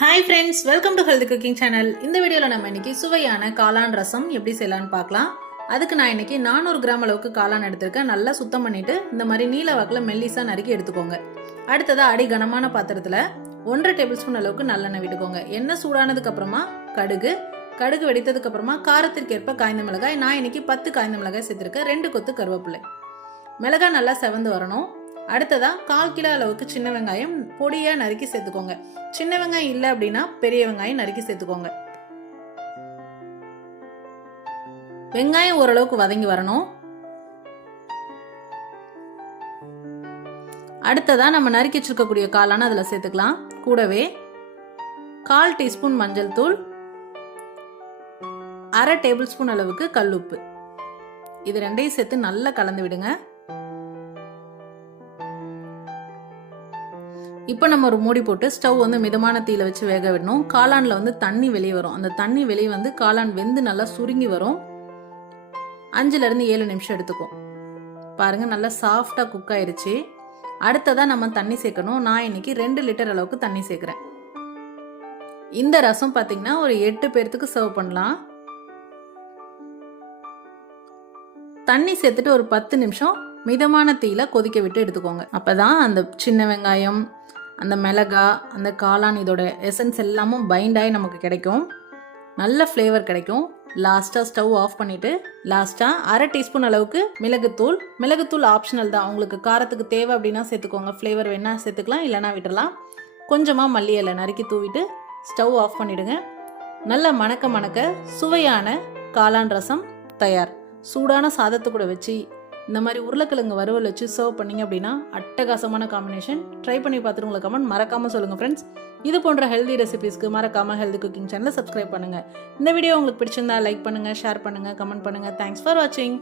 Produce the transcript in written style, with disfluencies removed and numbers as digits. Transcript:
Hi friends, welcome to Healthy Cooking Channel. இந்த வீடியோல நம்ம இன்னைக்கு சுவையான காளான் ரசம் எப்படி செய்யலாம்னு பார்க்கலாம். அதுக்கு நான் இன்னைக்கு 400 கிராம் அளவுக்கு காளான் எடுத்திருக்கேன். நல்லா சுத்தம் பண்ணிட்டு இந்த மாதிரி நீல வாக்குல மெல்லிசா நறுக்கி எடுத்துக்கோங்க. அடுத்ததா அடி கனமான பாத்திரத்துல 1.5 டேபிள் ஸ்பூன் அளவுக்கு நல்லெண்ணெய் விட்டுக்கோங்க. எண்ணெய் சூடானதுக்கு அப்புறமா கடுகு வெடித்ததுக்கு அப்புறமா காரத்திற்கு ஏற்ப காய்ந்த மிளகாய். நான் இன்னைக்கு 10 காய்ந்த மிளகாய் சேர்த்திருக்கேன். 2 கொத்து கருவேப்பிலை. மிளகாய் நல்லா செவந்து வரணும். அடுத்ததா 1/4 கிலோ அளவுக்கு சின்ன வெங்காயம் பொடியா நறுக்கி சேர்த்துக்கோங்க. சின்ன வெங்காயம் இல்லை அப்படின்னா பெரிய வெங்காயம் நறுக்கி சேர்த்துக்கோங்க. வெங்காயம் ஓரளவுக்கு வதங்கி வரணும். அடுத்ததா நம்ம நறுக்கி வச்சிருக்கக்கூடிய காளான அதுல சேர்த்துக்கலாம். கூடவே 1/4 டீஸ்பூன் மஞ்சள் தூள், 1/2 டேபிள் ஸ்பூன் அளவுக்கு கல்லுப்பு, இது ரெண்டையும் சேர்த்து நல்லா கலந்து விடுங்க. இப்போ நம்ம ஒரு மூடி போட்டு ஸ்டவ் மிதமான தீயில வச்சு வேக விடணும். காளான்ல தண்ணி வெளியே வரும். அந்த தண்ணி வெளியே காளான் வெந்து நல்லா சுருங்கி வரும். 5-7 நிமிஷம் எடுத்துக்கும். பாருங்க நல்லா சாஃப்டா குக் ஆயிருச்சு. அடுத்ததா நம்ம தண்ணி சேர்க்கணும். நான் இன்னைக்கு 2 லிட்டர் அளவுக்கு தண்ணி சேர்க்கிறேன். இந்த ரசம் பாத்தீங்கன்னா ஒரு 8 பேர்த்துக்கு சர்வ் பண்ணலாம். தண்ணி சேர்த்துட்டு ஒரு 10 நிமிஷம் மிதமான தீயில கொதிக்க விட்டு எடுத்துக்கோங்க. அப்பதான் அந்த சின்ன வெங்காயம், அந்த மிளகா, அந்த காளான் இதோட எசன்ஸ் எல்லாமும் பைண்ட் ஆகி நமக்கு கிடைக்கும். நல்ல ஃப்ளேவர் கிடைக்கும். லாஸ்ட்டாக ஸ்டவ் ஆஃப் பண்ணிவிட்டு லாஸ்ட்டாக 1/2 டீஸ்பூன் அளவுக்கு மிளகுத்தூள் ஆப்ஷனல் தான். உங்களுக்கு காரத்துக்கு தேவை அப்படின்னா சேர்த்துக்கோங்க. ஃப்ளேவர் வேணா சேர்த்துக்கலாம், இல்லைனா விட்டுடலாம். கொஞ்சமாக மல்லி இலை நறுக்கி தூவிட்டு ஸ்டவ் ஆஃப் பண்ணிவிடுங்க. நல்ல மணக்க சுவையான காளான் ரசம் தயார். சூடான சாதத்தை கூட வச்சு இந்த மாதிரி உருளைக்கிழங்கு வறுவல் வச்சு சர்வ் பண்ணிங்க அப்படின்னா அட்டகாசமான காம்பினேஷன். ட்ரை பண்ணி பார்த்துட்டு உங்களுக்கு கமெண்ட் மறக்காமல் சொல்லுங்கள் ஃப்ரெண்ட்ஸ். இது போன்ற ஹெல்தி ரெசிபீஸ்க்கு மறக்காமல் ஹெல்தி குக்கிங் சேனலை சப்ஸ்கிரைப் பண்ணுங்கள். இந்த வீடியோ உங்களுக்கு பிடிச்சிருந்தா லைக் பண்ணுங்கள், ஷேர் பண்ணுங்கள், கமெண்ட் பண்ணுங்கள். தேங்க்ஸ் ஃபார் வாட்சிங்.